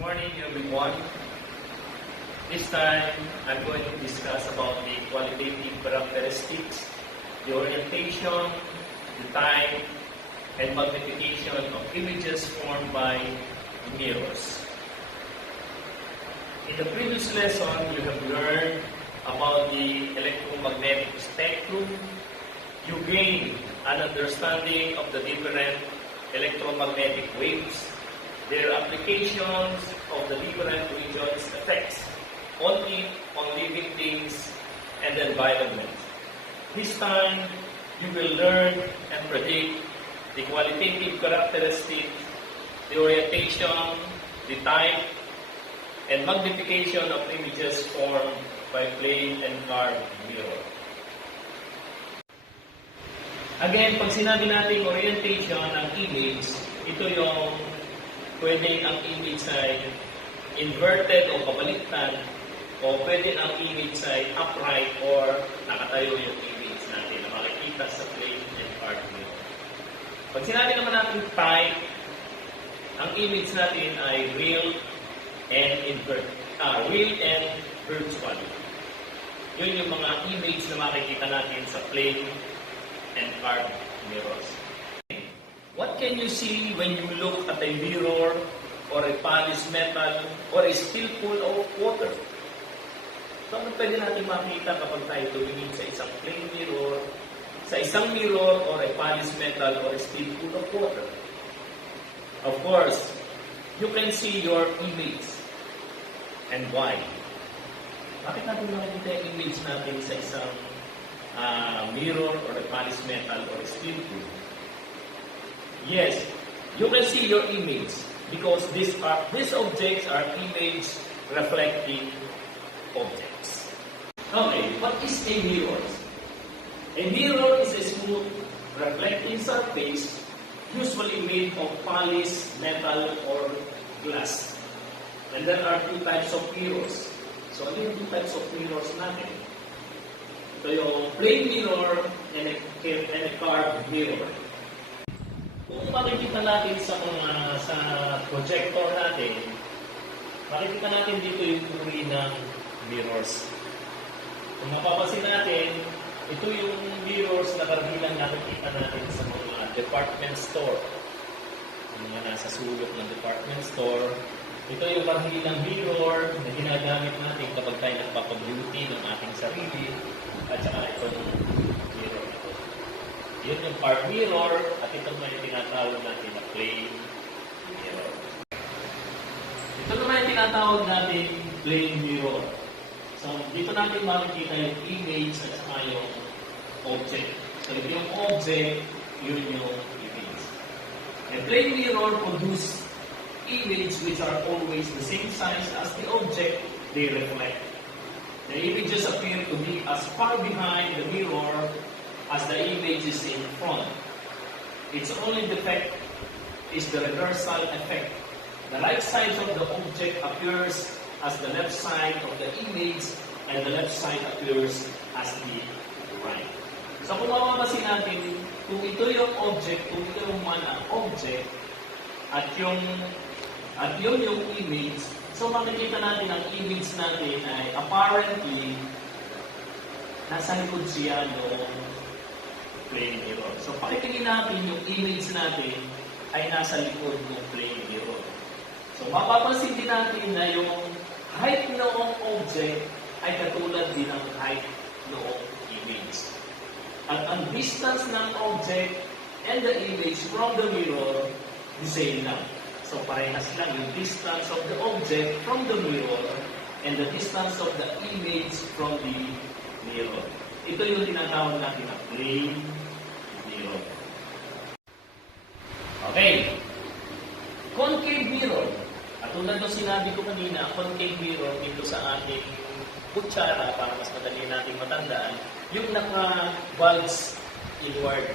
Morning everyone. This time, I'm going to discuss about the qualitative characteristics, the orientation, the type, and magnification of images formed by mirrors. In the previous lesson, you have learned about the electromagnetic spectrum. You gain an understanding of the different electromagnetic waves, their applications of the different regions' effects on living things and the environment. This time, you will learn and predict the qualitative characteristics, the orientation, the type, and magnification of images formed by plane and carved mirror. Again, pag sinabi natin orientation ng image, ito yung pwede ang image ay inverted o kabaliktad, o pwede ang image ay upright or nakatayo yung image natin na makikita sa plane and carved mirror. Pag sinabi naman natin type, ang image natin ay real and virtual. Yun yung mga image na makikita natin sa plane and carved mirrors. What can you see when you look at a mirror or a polished metal or a still pool of water? So, ano pwede natin makita kapag tayo tumingin sa isang plain mirror, sa isang mirror or a polished metal or a still pool of water? Of course, you can see your image. And why? Bakit natin makikita yung image natin sa isang mirror or a polished metal or a still pool? Yes, you can see your image because these objects are image reflecting objects. Okay, what is a mirror? A mirror is a smooth reflecting surface usually made of polished metal or glass. And there are two types of mirrors. So, ano yung two types of mirrors natin? Ito yung plain mirror and a carved mirror. Kung makikita natin sa projector natin, makikita natin dito yung uri ng mirrors. Kung mapapansin natin, ito yung mirrors na karamihan nakikita natin sa mga department store. Yung mga nasa sulok ng department store. Ito yung karamihan mirror na ginagamit natin kapag tayo nagpapabeauty ng ating sarili. At saka ito yung mirror ito. Yun yung part mirror at ito naman yung tinatawag natin na plane mirror. Ito naman yung tinatawag natin plane mirror. So, dito natin makikita yung image at saka yung object. So, if yung object, yun yung image. A plane mirror produce image which are always the same size as the object they reflect. The images appear to be as far behind the mirror as the image is in front. Its only defect is the reversal effect. The right side of the object appears as the left side of the image and the left side appears as the right. So kung mapapansin natin, kung ito yung object, kung ito yung object, at yun yung image, so makikita natin ang image natin ay apparently nasa likod siya ng plane mirror. So pakitingin natin yung image natin ay nasa likod ng plane mirror. So mapapansin din natin na yung height noong object ay katulad din ng height noong image. At ang distance ng object and the image from the mirror, the same lang. So parehas lang yung distance of the object from the mirror and the distance of the image from the mirror. Ito yung tinatawag natin na plane mirror. Okay. Concave mirror. At tulad ng sinabi ko kanina, concave mirror dito sa ating kutsara, para mas madali natin matandaan, yung naka-bulge inward.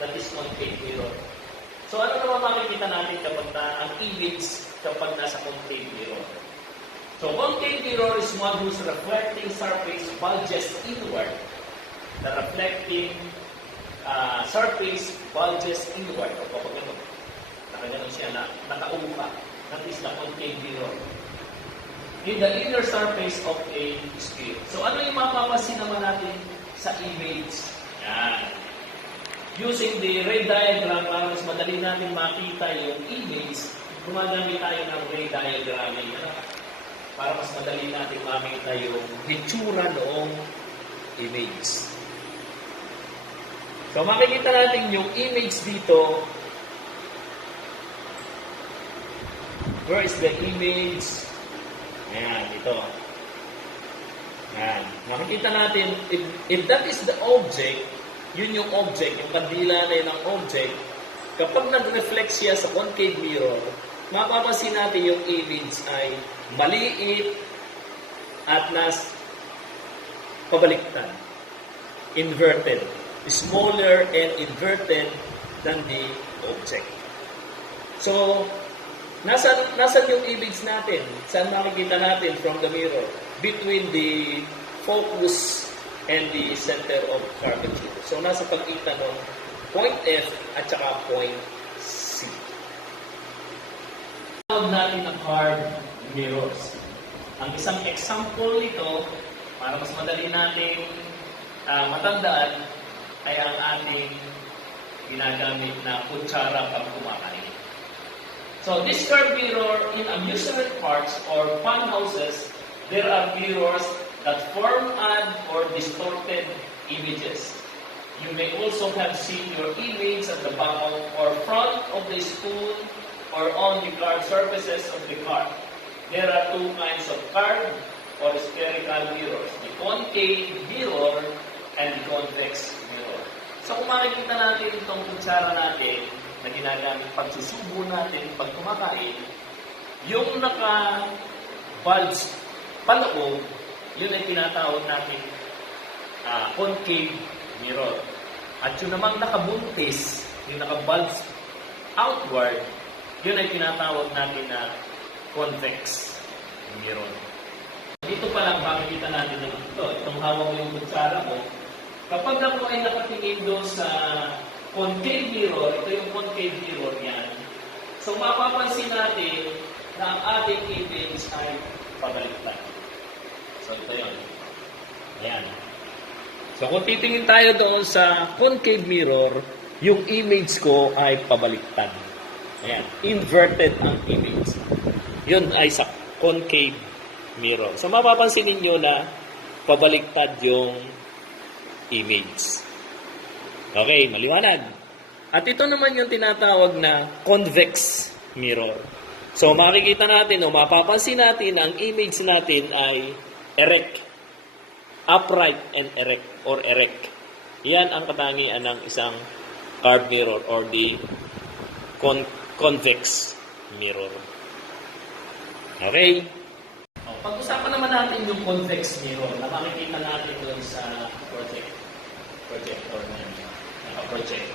That is concave mirror. So ano naman makikita natin kapag ang image kapag nasa concave mirror? So concave mirror is one whose reflecting surface bulges inward. The reflecting surface bulges inward. O kapag nakaganon siya na nakaupa. That is the concave mirror. In the inner surface of a sphere. So ano yung mapapansin naman natin sa image? Yan. Using the ray diagram, para mas madali natin makita yung image, gumagamit tayo ng ray diagramming. Para mas madali natin makita yung hitsura noong image. So makikita natin yung image dito. Where is the image? Ayan, ito. Ayan. Makikita natin, if that is the object, yun yung object, yung kandila na yun ang object, kapag nag-reflect siya sa concave mirror, mapapansin natin yung image ay maliit at pabaliktad. Inverted. Smaller and inverted than the object. So, nasan yung image natin? Saan makikita natin from the mirror? Between the focus and the center of curvature. So, nasa pagitan ng point F at saka point C. Tawag natin ang curved mirrors. Ang isang example nito, para mas madali natin matandaan, ay ang ating ginagamit na kutsara pag kumakain. So, this curved mirror in amusement parks or fun houses, there are mirrors that form odd or distorted images. You may also have seen your image at the back or front of the spoon or on the curved surfaces of the car. There are two kinds of curved or spherical mirrors, the concave mirror and the convex mirror. So kung makikita natin itong kutsara natin na ginagamit pagsusubo natin pag kumakain, yung naka-bulge paloob, yun ay tinatawag natin concave mirror. At yung namang nakabuntis, yung naka-bulge outward, yun ay tinatawag natin na convex mirror. Dito pa lang makikita natin na ito. Itong hawak mo yung kutsara mo. Kapag ako ay nakatingin doon sa concave mirror, ito yung concave mirror yan. So mapapansin natin na ang ating image ay pabaliktad. So ito yun. Ayan. So kung titingin tayo doon sa concave mirror, yung image ko ay pabaliktad. Ayan. Inverted ang image. Yun ay sa concave mirror. So mapapansin ninyo na pabaliktad yung image. Okay, maliwanag. At ito naman yung tinatawag na convex mirror. So makikita natin o mapapansin natin na ang image natin ay erect. Upright and erect or erect. Yan ang katangian ng isang curved mirror or the convex mirror. Okay? Pag-usapan naman natin yung convex mirror na makikita natin doon sa projector na naka-project.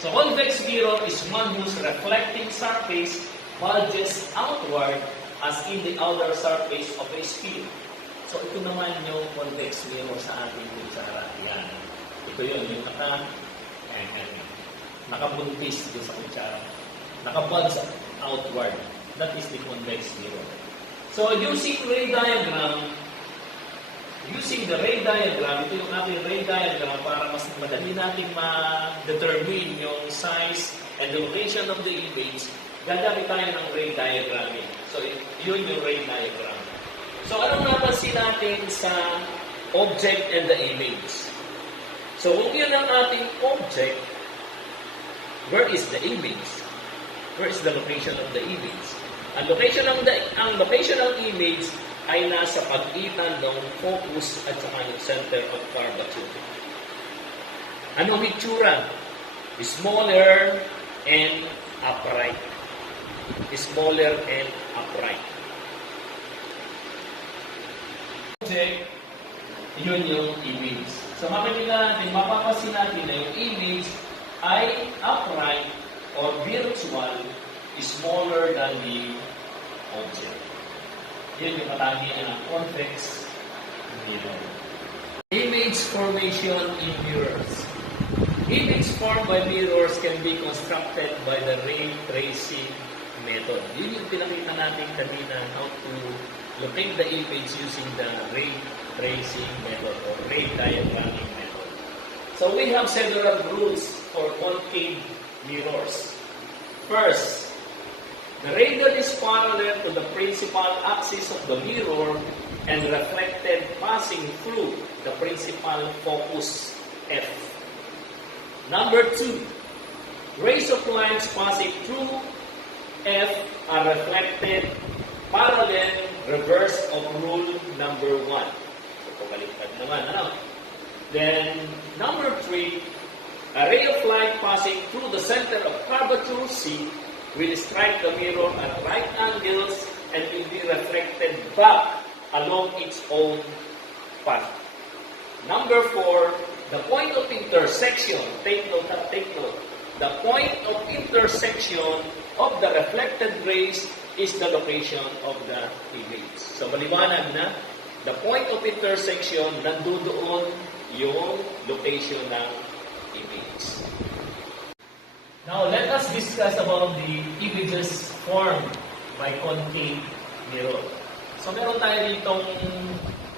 So, convex mirror is one whose reflecting surface bulges outward as in the outer surface of a sphere. So, ito naman yung convex mirror sa ating kutsara. Yan. Ito yun, yung nakabuntis doon sa kutsara. Nakabulge outward. That is the convex mirror. So, using the ray diagram, ito yung ating ray diagram para mas madali natin ma-determine yung size and the location of the image, gagamit tayo ng ray diagramming. So, yun yung ray diagram. So, anong napansin natin sa object and the image? So, kung yun ang ating object, where is the image? Where is the location of the image? Ang location ng image ay nasa pagitan ng focus at saka ng center of curvature. Anong hitsura? Smaller and upright. Smaller and upright. Object, yun yung image. So makikita natin, mapapansin natin na yung image ay upright or virtual smaller than the object. Yun yung katangian ng convex mirror. Image formation in mirrors. Image formed by mirrors can be constructed by the ray tracing method. Yun yung pinakita natin kanina, how to locate the image using the ray tracing method or ray diagramming method. So we have several rules for concave mirrors. First, the radial is parallel to the principal axis of the mirror and reflected passing through the principal focus F. Number 2, rays of light passing through F are reflected parallel reverse of rule number 1. So, pabaliktad naman, ano? Then, number 3, a ray of light passing through the center of curvature C will strike the mirror at right angles and will be reflected back along its own path. Number 4, the point of intersection, take note, the point of intersection of the reflected rays is the location of the image. So, maliwanag na, the point of intersection, nandoon yung location ng image. Now, let us discuss about the images formed by concave mirror. So, meron tayo ditong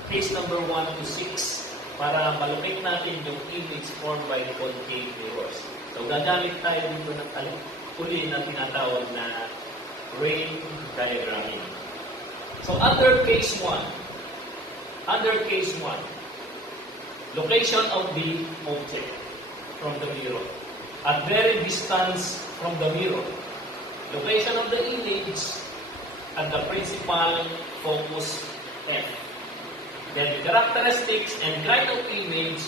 case number 1 to 6 para malocate natin yung image formed by concave mirrors. So, gagamit tayo dito ng uli na tinatawag na ray diagramming. So, under case 1, location of the object from the mirror. At very distance from the mirror. Location of the image at the principal focus F. Then characteristics and kind of image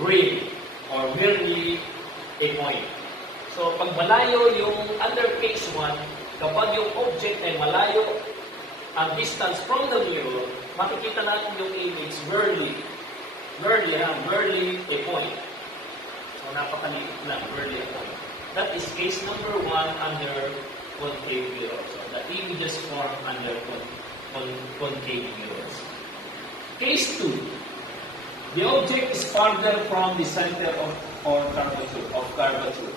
real or merely a point. So pag malayo yung under case 1, kapag yung object ay malayo ang distance from the mirror, makikita natin yung image merely a point. So napakaliit lang, merely a point. That is case number 1 under concave mirror. So the images formed under concave mirrors. Case 2. The object is farther from the center of curvature.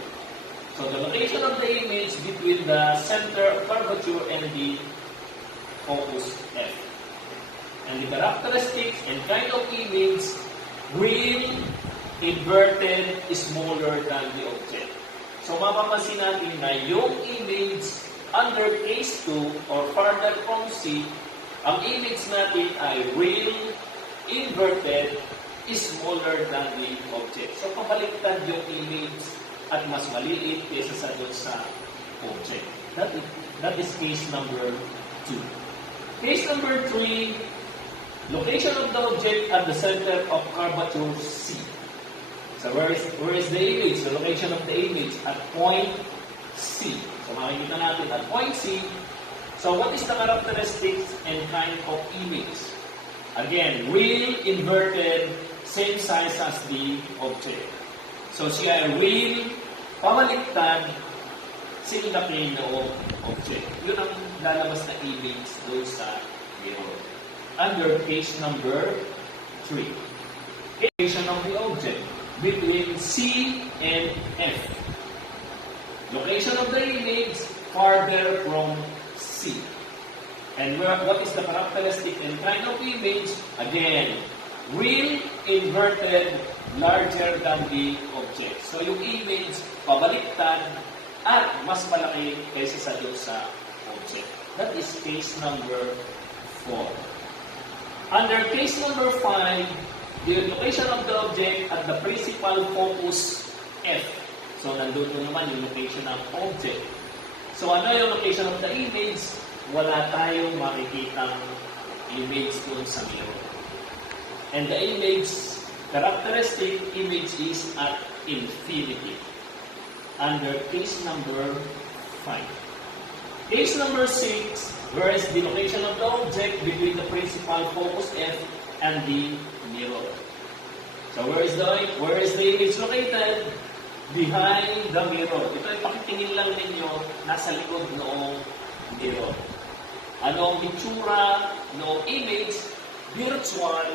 So the location of the image between the center of curvature and the focus F. And the characteristics and kind of image real, inverted, smaller than the object. So mapapansin natin na yung image under case 2 or farther from C, ang image natin ay real, inverted, smaller than the object. So pabaliktad yung image at mas maliit kaysa sa doon sa object. That is case number 2. Case number 3, location of the object at the center of curvature C. So where is the image? The location of the image at point C. So makikita natin at point C. So what is the characteristics and kind of image? Again, real, inverted, same size as the object. So siya ay real, pabaliktad, sinulaki ng object. Yun ang lalabas na image doon sa mirror. Under case number 3. Location of the object between C and F. Location of the image farther from C. And what is the characteristic and kind of image? Again, real, inverted, larger than the object. So yung image, pabaliktad at mas malaki kaysa sa doon sa object. That is case number 4. Under case number 5, the location of the object at the principal focus F. So nandun naman yung location ng object. So ano yung location of the image? Wala tayong makikitang image doon sa mirror. And the image, characteristic image is at infinity. Under case number 5. Case number 6, where is the location of the object between the principal focus F and the mirror. So where is the image located? Behind the mirror. Ito ay pakitingin lang ninyo, nasa likod noong mirror. Ano ang itsura noong image? Virtual,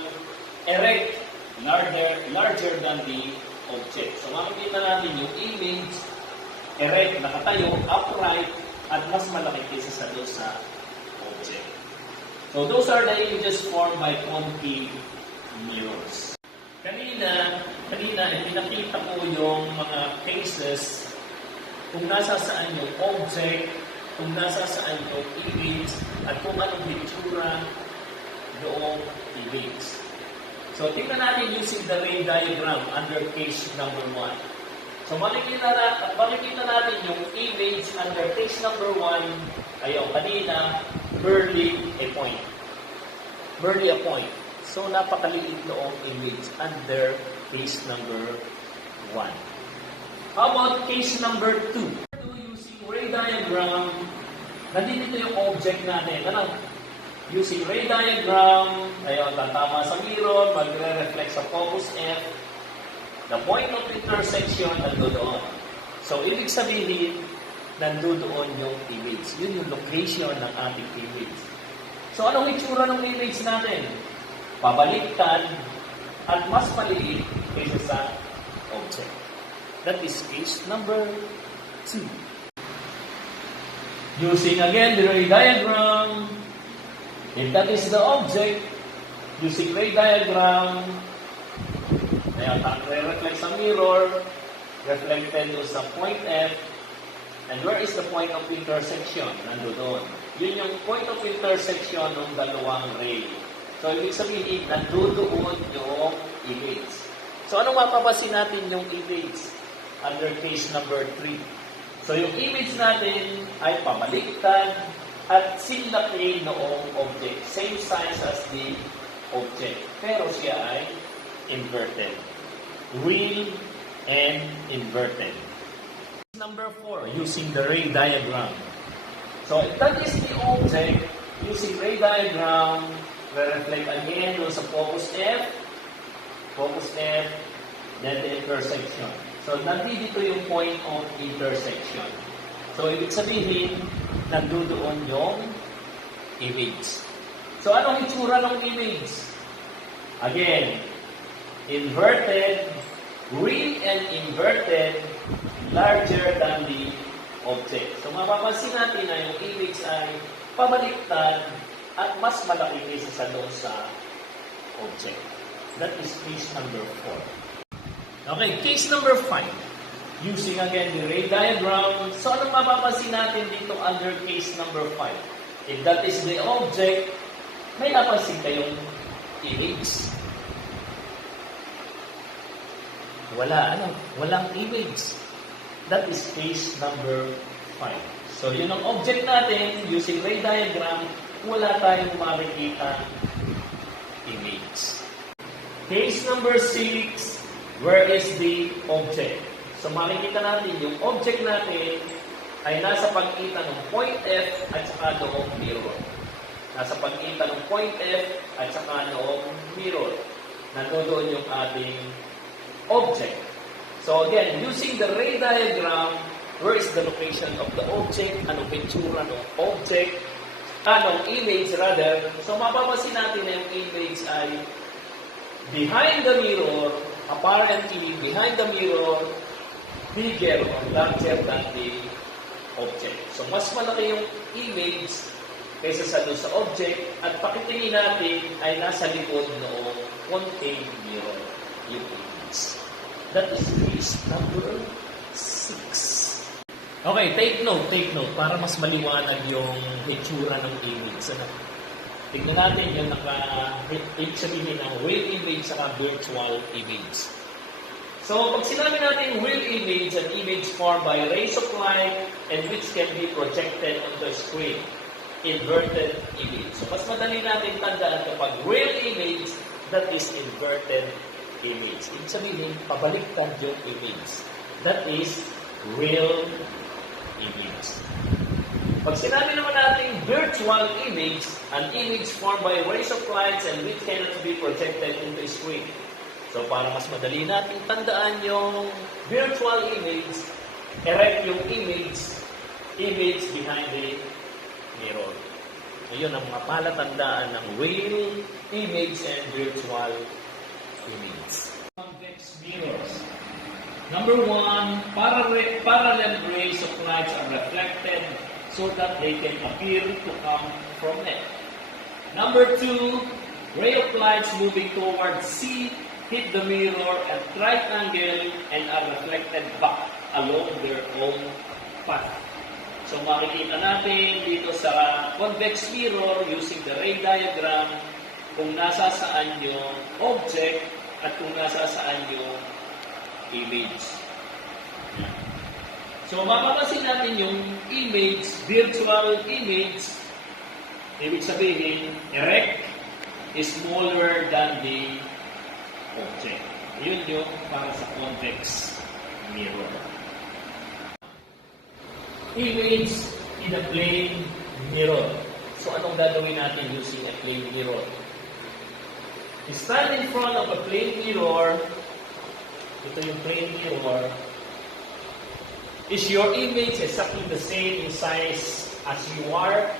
erect, larger than the object. So makikita natin yung image, erect, nakatayo, upright, at mas malaki kaysa sa doon sa object. So those are the images formed by concave mirrors. Kanina pinakita ko yung mga cases kung nasa saan yung object, kung nasa saan yung image, at kung anong hitsura noong image. So, tingnan natin using the ray diagram under case number 1. So, makikita natin yung image under case number 1, ayaw, kanina, barely a point. Barely a point. So, napakaliit noong image under case number 1. How about case number 2? Using ray diagram, nandito yung object natin. Ano? Using ray diagram, ayun, tatama sa mirror, magre-reflect sa focus F. The point of intersection, nandoon. So, ibig sabihin, nandoon yung image. Yun yung location ng ating image. So, anong itsura ng image natin? Pabaliktad at mas maliit kaysa sa object. That is case number 2. Using again the ray diagram, if that is the object, using ray diagram, ayan, reflect sa mirror, reflected sa point F, and where is the point of intersection? Nandoon. Yun yung point of intersection ng dalawang ray. So, ibig sabihin, nandoon yung image. So, anong mapapasin natin yung image? Under case number 3. So, yung image natin ay pabaliktad at sinlaki noong object. Same size as the object. Pero siya ay inverted. Real and inverted. Number 4, using the ray diagram. So, if that is the object, using ray diagram, we reflect again sa focus F, then the intersection. So, nandito yung point of intersection. So, ibig sabihin, nandoon yung image. So, anong itsura ng image? Again, inverted, real and inverted, larger than the object. So, mapapansin natin na yung image ay pabaliktad at mas malaki kaysa sa doon sa object. That is case number 4. Okay, case number 5. Using again the ray diagram. So, anong mapapansin natin dito under case number 5? If that is the object, may napansin kayong image? Walang image. That is case number 5. So, yun ang object natin, using ray diagram, wala tayong makikita image. Case number 6, where is the object? So, makikita natin yung object natin ay nasa pagitan ng point F at saka noong mirror. Nasa pagitan ng point F at saka noong mirror. Nandoon yung ating object. So, again, using the ray diagram, where is the location of the object? Anong itsura ng object? Anong image, rather? So, mapapansin natin na yung image ay behind the mirror, apparently behind the mirror, bigger or larger than the object. So, mas malaki yung image kaysa sa doon sa object at pakitingin natin ay nasa likod noong concave mirror yung image. That is case number 6. Okay, take note, para mas maliwanag yung itsura ng image. Tignan natin yung ibig sabihin ng real image sa virtual image. So, pag sinabi natin real image, an image formed by rays of light and which can be projected on the screen. Inverted image. So, mas madali natin tandaan kapag real image, that is inverted image. Ibig sabihin, pabaliktad yung image. That is real image. Pag sinabi naman natin virtual image, an image formed by rays of light and which cannot be projected into a screen. So, para mas madali natin tandaan yung virtual image, erect yung image behind the mirror. Ayun ang mga palatandaan ng real image and virtual image. Convex mirrors. Number 1, parallel rays of light are reflected so that they can appear to come from it. Number 2, ray of lights moving towards C hit the mirror at right angle and are reflected back along their own path. So makikita natin dito sa convex mirror using the ray diagram kung nasa saan yung object at kung nasa saan yung image. So mapapansin natin yung image, virtual image, ibig sabihin, erect is smaller than the object. Yun yung para sa convex mirror. Image in a plane mirror. So anong gagawin natin using a plane mirror? You stand in front of a plane mirror. Ito yung plane mirror. Is your image exactly the same in size as you are?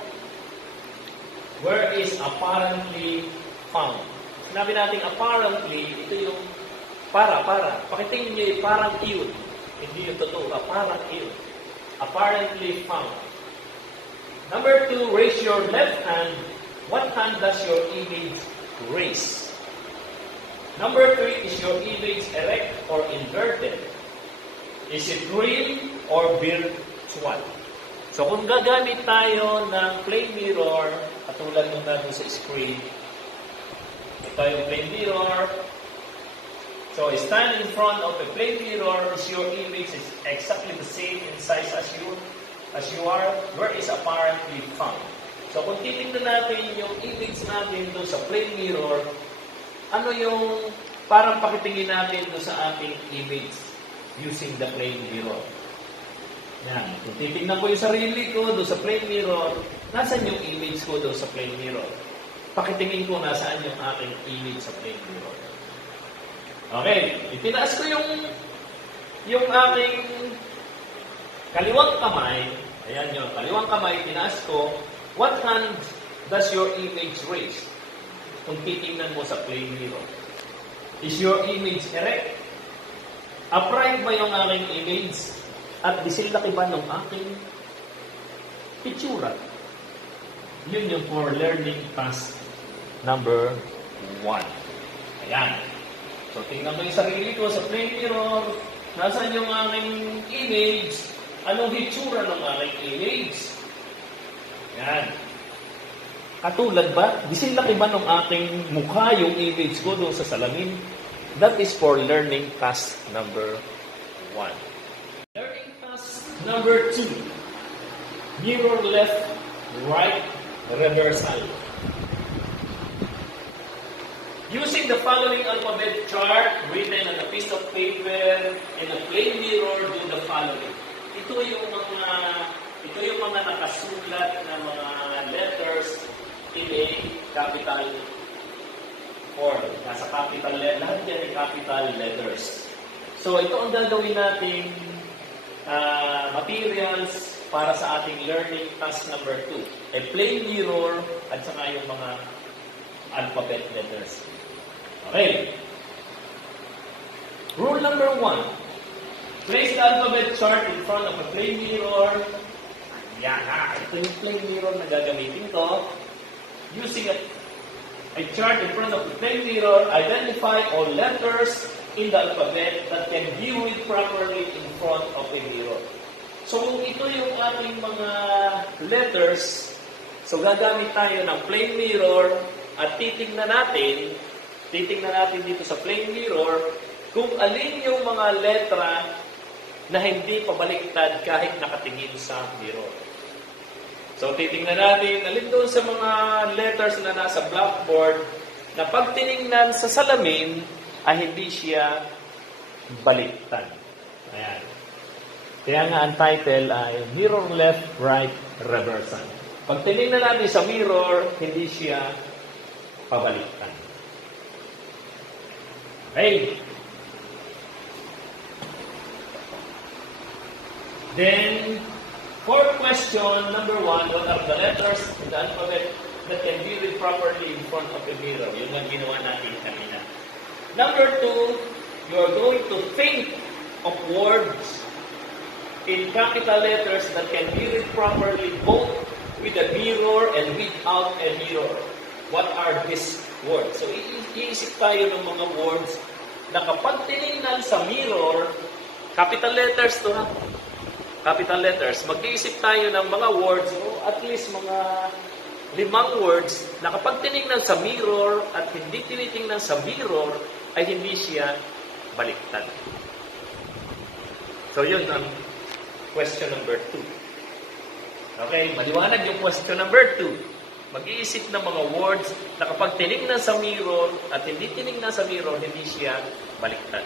Where is apparently found? Sinabi natin apparently, ito yung para. Pakitingin niyo yung parang yun. Hindi yung totoo, parang yun. Apparently found. Number 2, raise your left hand. What hand does your image raise? Number 3, is your image erect or inverted? Is it real or virtual? So kung gagamit tayo ng plane mirror, katulad nung natin sa screen, ito yung plane mirror. So stand in front of a plane mirror, is your image is exactly the same in size as you are, where is apparently found. So kung titingnan natin yung image natin doon sa plane mirror, ano yung parang pakitingin natin doon sa ating image using the plane mirror. Yan. Kung titingnan ko yung sarili ko doon sa plane mirror, nasaan yung image ko doon sa plane mirror? Pakitingin ko nasaan yung aking image sa plane mirror. Okay, itinaas ko yung aking kaliwang kamay. Ayan yun, kaliwang kamay, tinaas ko. What hand does your image raise? Kung titingnan mo sa plane mirror. Is your image erect? Upright ba yung aking image? At disilaki ba ng aking itsura? Yun yung for learning task number 1. Ayan. So, tingnan ko yung sarili ko sa plane mirror. Nasaan yung aking image? Anong hitsura ng aking image? Yan. Katulad ba? Disilaki ba ng aking mukha yung image ko doon sa salamin? That is for learning task number 1. Learning task number 2. Mirror left, right, reversal. Using the following alphabet chart written on a piece of paper and a plane mirror, do the following. Ito yung mga nakasulat na mga letters in a capital form. Nasa capital letter, lahat yan ay capital letters. So ito ang gagawin nating materials para sa ating learning task number 2. A plane mirror at saka yung mga alphabet letters. Okay. Rule number 1. Place the alphabet chart in front of a plane mirror. Yan. Ito yung plane mirror na gagamitin ko. Using a chart in front of the plane mirror, identify all letters in the alphabet that can view it properly in front of a mirror. So kung ito yung ating mga letters, so gagamit tayo ng plane mirror at titingnan natin dito sa plane mirror kung alin yung mga letra na hindi pabaliktad kahit nakatingin sa mirror. So titingnan natin alin doon sa mga letters na nasa blackboard na pag tiningnan sa salamin ay hindi siya baliktad. Ayan. Kaya nga ang title ay Mirror Left, Right, Reversal. Pag tiningnan natin sa mirror, hindi siya pabaliktad. Okay. Then, for question number 1, what are the letters in the alphabet that can be read properly in front of a mirror? Yun ang ginawa natin kanina. Number 2, you are going to think of words in capital letters that can be read properly both with a mirror and without a mirror. What are these words? So, iisip tayo ng mga words na kapag tinignan sa mirror, capital letters to ha? Capital letters. Mag-iisip tayo ng mga words, o at least mga 5 words, na kapag tinignan sa mirror at hindi tinitingnan sa mirror, ay hindi siya baliktad. So, yun ang question number 2. Okay, maliwanag yung question number 2. Mag-iisip ng mga words na kapag tinignan sa mirror at hindi tinignan sa mirror, hindi siya baliktad.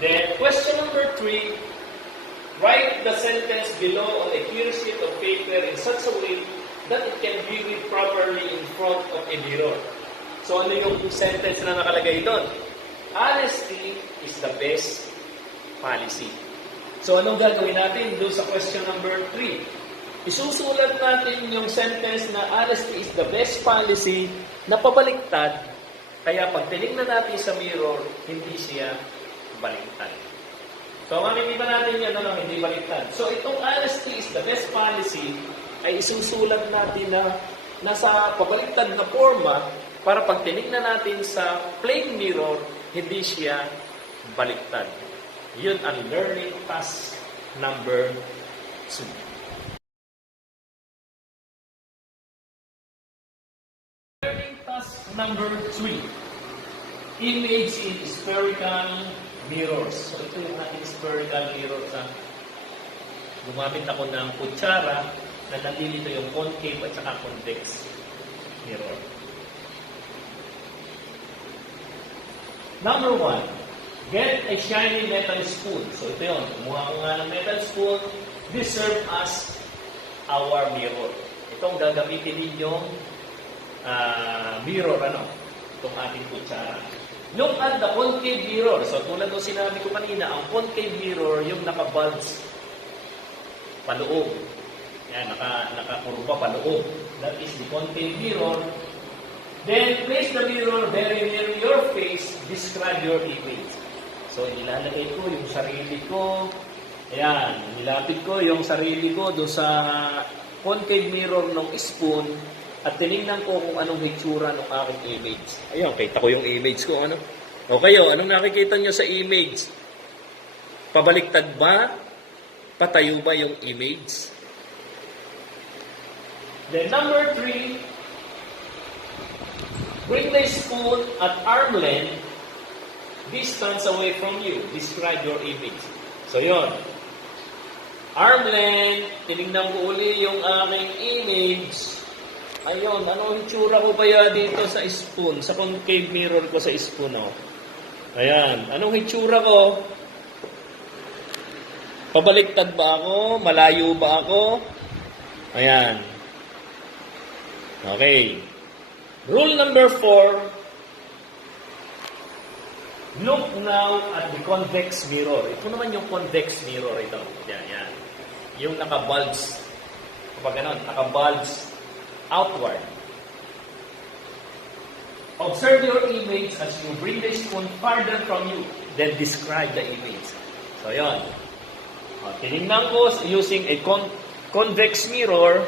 Then, question number 3, write the sentence below on a clear sheet of paper in such a way that it can be read properly in front of a mirror. So, ano yung sentence na nakalagay doon? Honesty is the best policy. So, anong gagawin natin doon sa question number 3? Isusulat natin yung sentence na honesty is the best policy na pabaliktad, kaya pag tinignan natin sa mirror, hindi siya baliktad. So, makikita natin yan, hindi baliktad. So, itong honesty is the best policy ay isusulat natin na nasa pabaliktad na forma para pag tinignan natin sa plain mirror, hindi siya baliktad. Yun ang learning task number 2. Number 3, image in spherical mirrors. So, ito yung ating spherical mirrors. Gumamit ako ng kutsara na nandito yung concave at saka convex mirror. Number 1, get a shiny metal spoon. So, ito yun. Kumuha ko nga ng metal spoon. This serves as our mirror. Itong gagamitin ninyong mirror, itong ating kutsara. Look at the concave mirror. So, tulad ng sinabi ko kanina, ang concave mirror, yung naka-bulge paloob. Yan, nakakurba paloob. That is the concave mirror. Then, place the mirror very near your face. Describe your image. So, nilalagay ko yung sarili ko. Ayan, nilapit ko yung sarili ko doon sa concave mirror ng spoon. At tinignan ko kung anong hitsura ng aking image. Ayun, kita ko yung image ko. Ano? O kayo, anong nakikita nyo sa image? Pabaliktad ba? Patayo ba yung image? Then number 3, bring the spoon at arm length, distance away from you. Describe your image. So yun. Arm length, tinignan ko uli yung aking image. Ayun, anong itsura ko kaya dito sa spoon? Sa concave mirror ko sa spoon, oh. Ayan, anong itsura ko? Pabaliktad ba ako? Malayo ba ako? Ayan. Okay. Rule number 4, look now at the convex mirror. Ito naman yung convex mirror ito. Yan. Yung naka-bulge. Kapag ganon, naka-bulge outward. Observe your image as you bring the spoon farther from you. Then describe the image. So, yun. Tinignan ko using a convex mirror.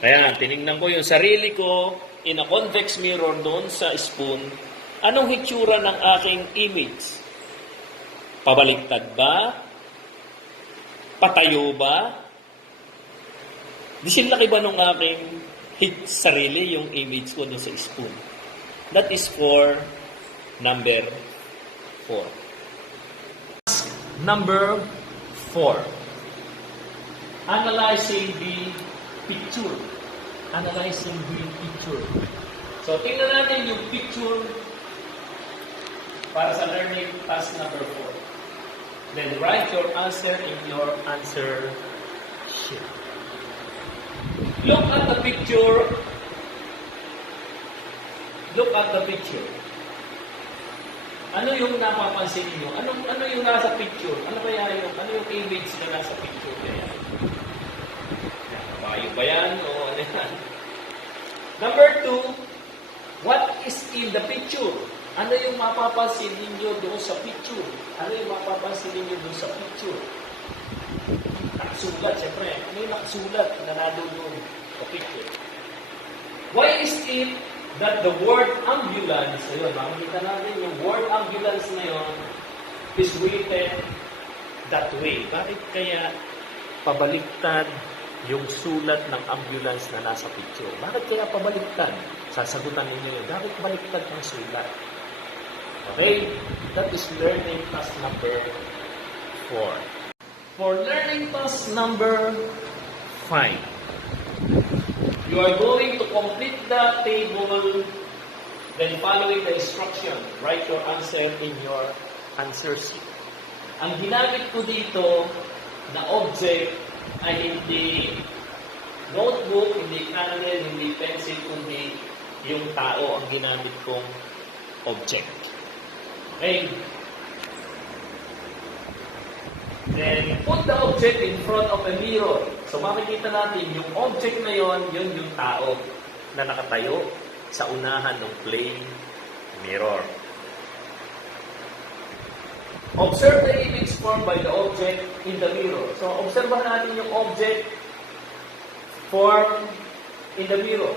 Ayan, tinignan ko yung sarili ko in a convex mirror doon sa spoon. Anong hitsura ng aking image? Pabaliktad ba? Patayo ba? Disinlaki ba nung aking sarili yung image ko doon sa spoon? That is for number 4. Number 4. Analyzing the picture. Analyzing the picture. So, tingnan natin yung picture para sa learning task number 4. Then, write your answer in your answer sheet. Look at the picture. Look at the picture. Ano yung napapansin niyo? Ano yung nasa picture? Ano yung image na nasa picture kaya? Kabayo ba yan? O ano yan? Number 2, what is in the picture? Ano yung mapapansin ninyo doon sa picture? Ano yung mapapansin ninyo doon sa picture? nakasulat. Siyempre, ano yung nakasulat na doon sa picture? Why is it that the word ambulance, ayun, makikita natin yung word ambulance na yun is written that way? Bakit kaya pabaliktad yung sulat ng ambulance na nasa picture? Bakit kaya pabaliktad? Sasagutan ninyo yun. Bakit baliktad ang sulat? Okay? That is learning task number 4. For learning task number 5, you are going to complete the table, then following the instruction, write your answer in your answer sheet. Ang ginamit ko dito na object ay hindi notebook, hindi candle, hindi pencil, kundi yung tao ang ginamit kong object. Okay? Then, put the object in front of a mirror. So, makikita natin yung object na yon, yun yung tao na nakatayo sa unahan ng plain mirror. Observe the image formed by the object in the mirror. So, obserbahan natin yung object formed in the mirror.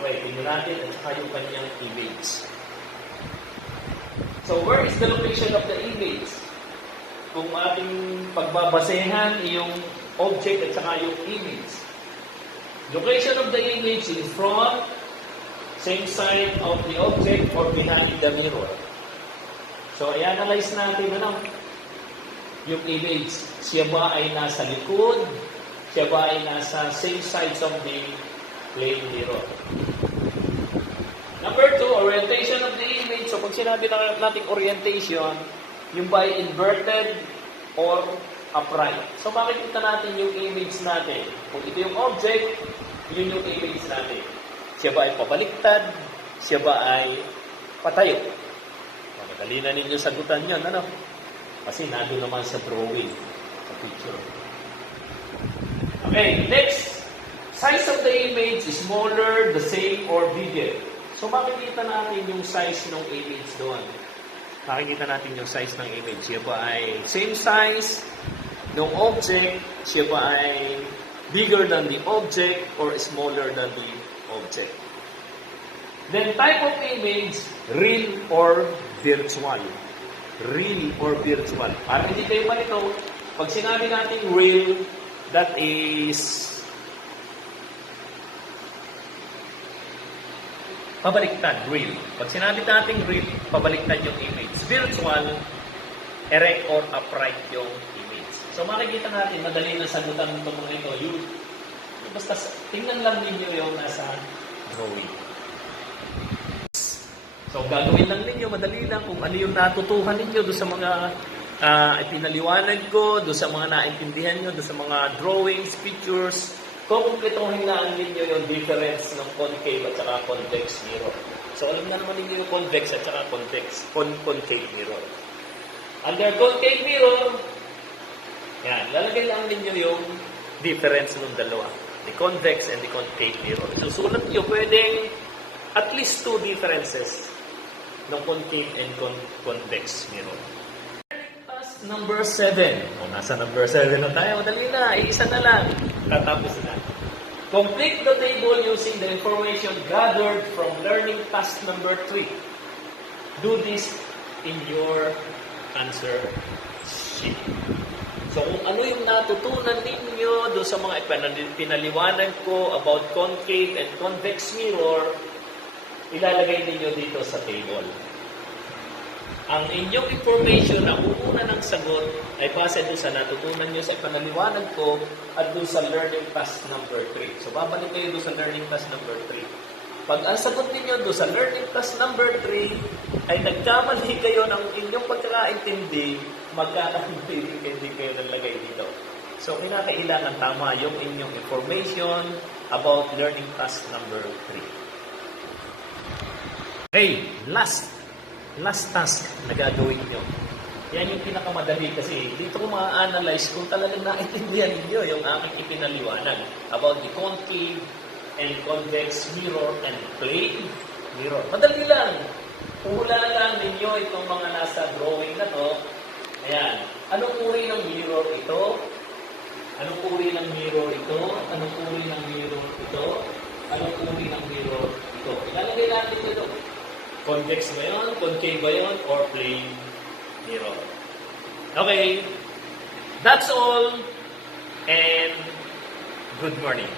Okay, tingnan natin at saka yung kanyang image. So, where is the location of the image? Kung ating pagbabasehan yung object at saka yung image. Location of the image is front, same side of the object, or behind the mirror. So, i-analyze natin yung image. Siya ba ay nasa likod? Siya ba ay nasa same sides of the plain mirror? Number 2, orientation of the image. So, pag sinabi natin orientation, yung ba ay inverted or upright. So, makikita natin yung image natin. Kung ito yung object, yun yung image natin. Siya ba ay pabaliktad? Siya ba ay patayo? Madali na ninyo sagutan yun, ano? Kasi nandun naman sa drawing, sa picture. Okay, next. Size of the image is smaller, the same, or bigger. So, makikita natin yung size ng image doon. Makikita natin yung size ng image. Siya ba ay same size ng object? Siya ba ay bigger than the object or smaller than the object? Then, type of image, real or virtual. Real or virtual. Para hindi kayo malito, pag sinabi natin real, that is pabaliktad, real. Pag sinabi natin real, pabaliktad yung image. Virtual, erect or upright yung image. So makikita natin, madali na sagutan ito mga ito. Basta tingnan lang ninyo yung nasa drawing. So gagawin lang ninyo, madali lang kung ano yung natutuhan ninyo doon sa mga ipinaliwanag ko, doon sa mga naintindihan nyo, doon sa mga drawings, pictures. Kukumpletuhin lang ninyo yung difference ng concave at saka convex mirror. So, alam na naman ninyo yung convex at saka concave mirror. Under concave mirror, yan, lalagay lang ninyo yung difference ng dalawa. The convex and the concave mirror. Susulat nyo, pwedeng at least 2 differences ng concave and convex mirror. Number 7. O, nasa number 7 na tayo. Madali na. Isa na lang. Tatapos na. Complete the table using the information gathered from learning task number 3. Do this in your answer sheet. So, kung ano yung natutunan ninyo doon sa mga pinaliwanag ko about concave and convex mirror, ilalagay ninyo dito sa table. Ang inyong information na una ng sagot ay base doon sa natutunan nyo sa ipanaliwanag ko at doon sa learning task number 3. So, babalik kayo doon sa learning task number 3. Pag ang sagot ninyo doon sa learning task number 3 ay nagkamali kayo ng inyong pagkakaintindi, magkakaintindi kayo ng lagay dito. So, kinakailangan tama yung inyong information about learning task number 3. Okay, last task na gagawin nyo. Yan yung pinakamadali kasi dito ko ma-analyze kung talagang naintindihan ninyo yung aking ipinaliwanag about the concave and convex mirror and plane mirror. Madali lang. Puhulaan lang ninyo itong mga nasa drawing na to. Ayan. Anong uri ng mirror ito? Anong uri ng mirror ito? Anong uri ng mirror ito? Anong uri ng mirror ito? Ilalagay natin ito. Convex ba yun? Concave ba yun? Or plane mirror? Okay. That's all. And good morning.